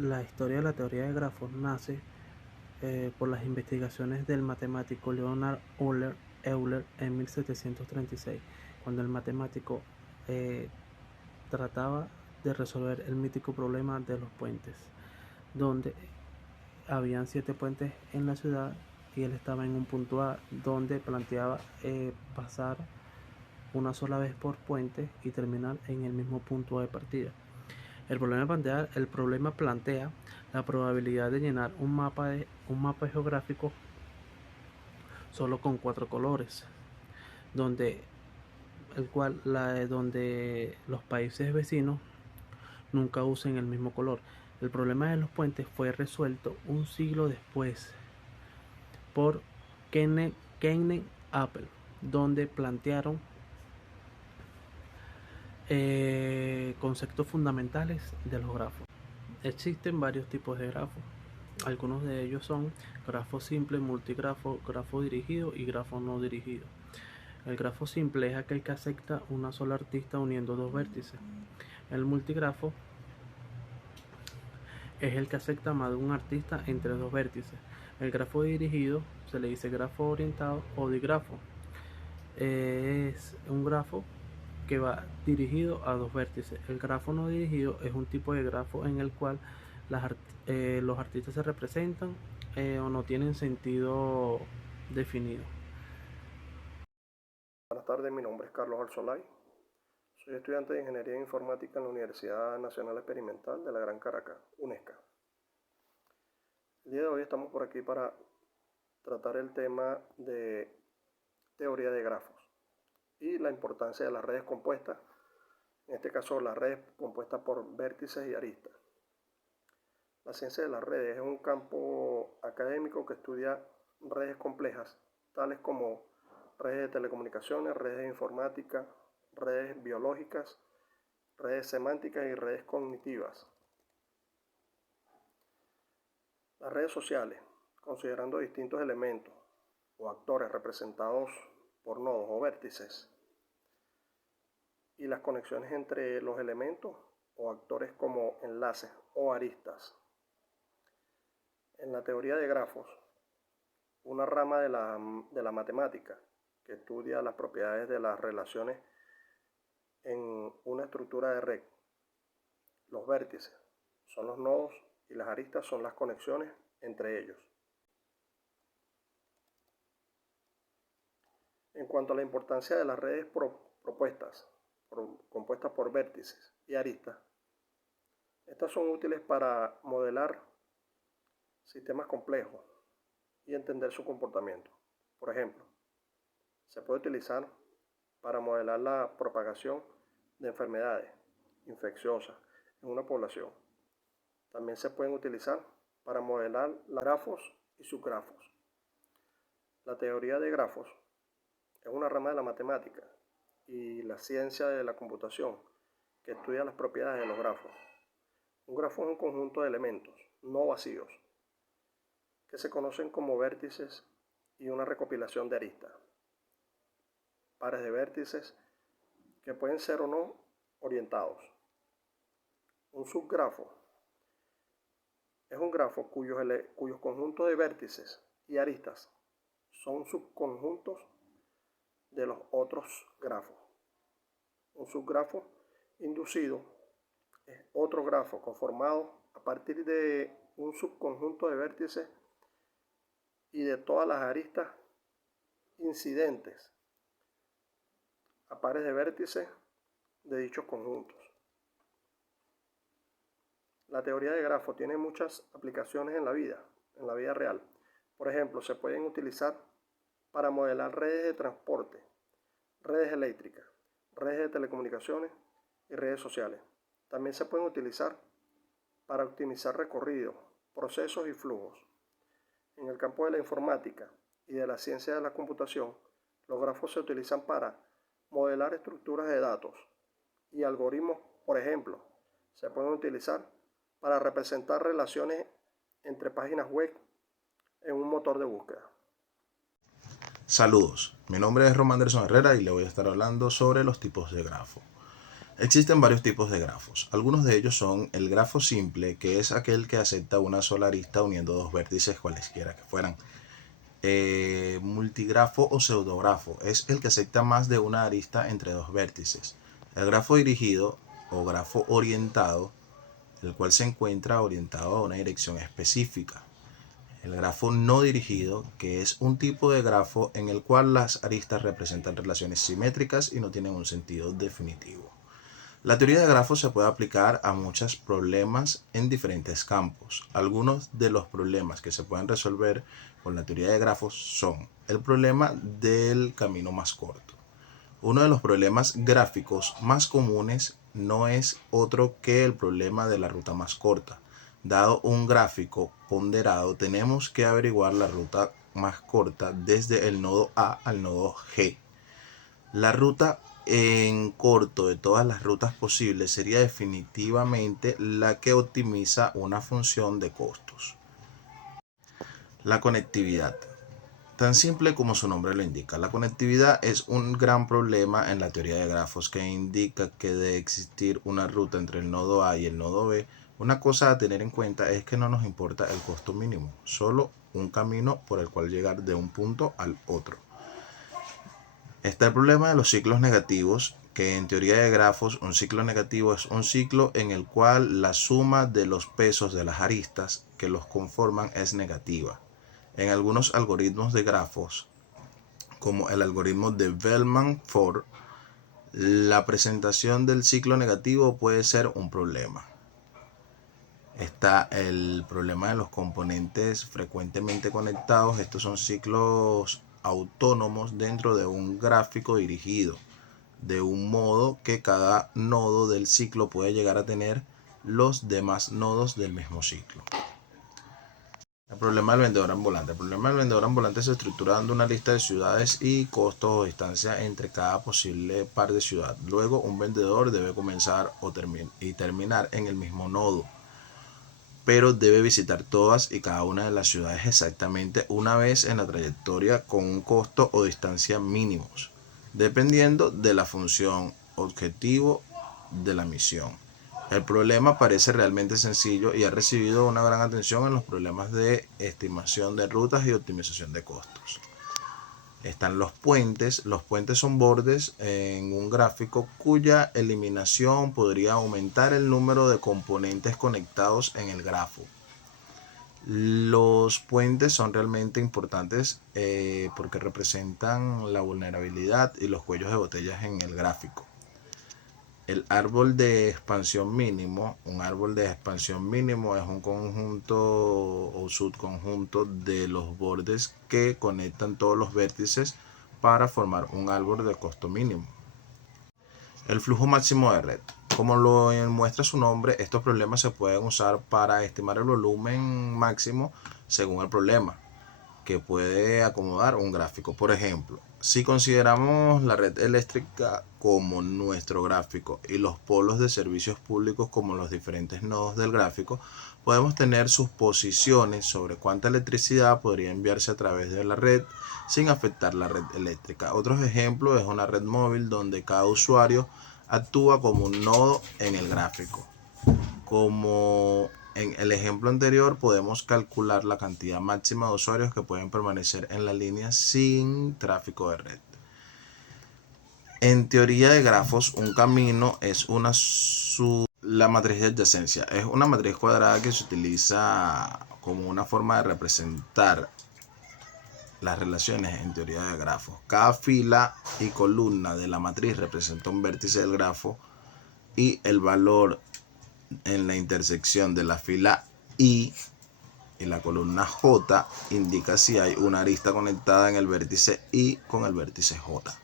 La historia de la teoría de grafos nace por las investigaciones del matemático Leonard Euler en 1736, cuando el matemático eh, trataba de resolver el mítico problema de los puentes, donde habían 7 puentes en la ciudad y él estaba en un punto A donde planteaba pasar una sola vez por puente y terminar en el mismo punto A de partida. El problema plantea la probabilidad de llenar un mapa geográfico solo con 4 colores, donde donde los países vecinos nunca usen el mismo color. El problema de los puentes fue resuelto un siglo después por Kenneth Appel, donde plantearon conceptos fundamentales de los grafos. Existen varios tipos de grafos. Algunos de ellos son grafo simple, multigrafo, grafo dirigido y grafo no dirigido. El grafo simple es aquel que acepta una sola arista uniendo dos vértices. El multigrafo es el que acepta más de un artista entre dos vértices. El grafo dirigido se le dice grafo orientado o digrafo. Es un grafo que va dirigido a dos vértices. El grafo no dirigido es un tipo de grafo en el cual los artistas se representan o no tienen sentido definido. Buenas tardes, mi nombre es Carlos Alzolay. Soy estudiante de Ingeniería Informática en la Universidad Nacional Experimental de la Gran Caracas, UNESCA. El día de hoy estamos por aquí para tratar el tema de teoría de grafos y la importancia de las redes compuestas, en este caso las redes compuestas por vértices y aristas. La ciencia de las redes es un campo académico que estudia redes complejas, tales como redes de telecomunicaciones, redes de informática, redes biológicas, redes semánticas y redes cognitivas. Las redes sociales, considerando distintos elementos o actores representados por nodos o vértices, y las conexiones entre los elementos o actores como enlaces o aristas. En la teoría de grafos, una rama de la matemática que estudia las propiedades de las relaciones en una estructura de red. Los vértices son los nodos y las aristas son las conexiones entre ellos. En cuanto a la importancia de las redes compuestas por vértices y aristas, estas son útiles para modelar sistemas complejos y entender su comportamiento. Por ejemplo, se puede utilizar para modelar la propagación de enfermedades infecciosas en una población. También se pueden utilizar para modelar los grafos y subgrafos. La teoría de grafos es una rama de la matemática y la ciencia de la computación que estudia las propiedades de los grafos. Un grafo es un conjunto de elementos no vacíos que se conocen como vértices y una recopilación de aristas, pares de vértices que pueden ser o no orientados. Un subgrafo es un grafo cuyos conjuntos de vértices y aristas son subconjuntos de los otros grafos. Un subgrafo inducido es otro grafo conformado a partir de un subconjunto de vértices y de todas las aristas incidentes a pares de vértices de dichos conjuntos. La teoría de grafos tiene muchas aplicaciones en la vida real. Por ejemplo, se pueden utilizar para modelar redes de transporte, redes eléctricas, redes de telecomunicaciones y redes sociales. También se pueden utilizar para optimizar recorridos, procesos y flujos. En el campo de la informática y de la ciencia de la computación, los grafos se utilizan para modelar estructuras de datos y algoritmos, por ejemplo, se pueden utilizar para representar relaciones entre páginas web en un motor de búsqueda. Saludos, mi nombre es Romanderson Herrera y le voy a estar hablando sobre los tipos de grafo. Existen varios tipos de grafos. Algunos de ellos son el grafo simple, que es aquel que acepta una sola arista uniendo dos vértices cualesquiera que fueran. Multigrafo o pseudografo es el que acepta más de una arista entre dos vértices. El grafo dirigido o grafo orientado, el cual se encuentra orientado a una dirección específica. El grafo no dirigido, que es un tipo de grafo en el cual las aristas representan relaciones simétricas y no tienen un sentido definitivo. La teoría de grafos se puede aplicar a muchos problemas en diferentes campos. Algunos de los problemas que se pueden resolver con la teoría de grafos son el problema del camino más corto. Uno de los problemas gráficos más comunes no es otro que el problema de la ruta más corta. Dado un gráfico ponderado, tenemos que averiguar la ruta más corta desde el nodo A al nodo G. La ruta en corto de todas las rutas posibles sería definitivamente la que optimiza una función de costos. La conectividad. Tan simple como su nombre lo indica, la conectividad es un gran problema en la teoría de grafos que indica que de existir una ruta entre el nodo A y el nodo B, una cosa a tener en cuenta es que no nos importa el costo mínimo, solo un camino por el cual llegar de un punto al otro. Está el problema de los ciclos negativos, que en teoría de grafos un ciclo negativo es un ciclo en el cual la suma de los pesos de las aristas que los conforman es negativa. En algunos algoritmos de grafos, como el algoritmo de Bellman-Ford, la presentación del ciclo negativo puede ser un problema. Está el problema de los componentes frecuentemente conectados. Estos son ciclos autónomos dentro de un gráfico dirigido, de un modo que cada nodo del ciclo puede llegar a tener los demás nodos del mismo ciclo. El problema del vendedor ambulante. El problema del vendedor ambulante se estructura dando una lista de ciudades y costos o distancia entre cada posible par de ciudad. Luego, un vendedor debe comenzar y terminar en el mismo nodo, pero debe visitar todas y cada una de las ciudades exactamente una vez en la trayectoria con un costo o distancia mínimos, dependiendo de la función objetivo de la misión. El problema parece realmente sencillo y ha recibido una gran atención en los problemas de estimación de rutas y optimización de costos. Están los puentes. Los puentes son bordes en un gráfico cuya eliminación podría aumentar el número de componentes conectados en el grafo. Los puentes son realmente importantes porque representan la vulnerabilidad y los cuellos de botellas en el gráfico. El árbol de expansión mínimo. Un árbol de expansión mínimo es un conjunto o subconjunto de los bordes que conectan todos los vértices para formar un árbol de costo mínimo. El flujo máximo de red. Como lo muestra su nombre, estos problemas se pueden usar para estimar el volumen máximo según el problema, que puede acomodar un gráfico. Por ejemplo, si consideramos la red eléctrica como nuestro gráfico y los polos de servicios públicos como los diferentes nodos del gráfico, podemos tener sus posiciones sobre cuánta electricidad podría enviarse a través de la red sin afectar la red eléctrica. Otros ejemplos es una red móvil donde cada usuario actúa como un nodo en el gráfico. Como en el ejemplo anterior, podemos calcular la cantidad máxima de usuarios que pueden permanecer en la línea sin tráfico de red. En teoría de grafos, un camino es la matriz de adyacencia. Es una matriz cuadrada que se utiliza como una forma de representar las relaciones en teoría de grafos. Cada fila y columna de la matriz representa un vértice del grafo y el valor en la intersección de la fila I y la columna J indica si hay una arista conectada en el vértice I con el vértice J.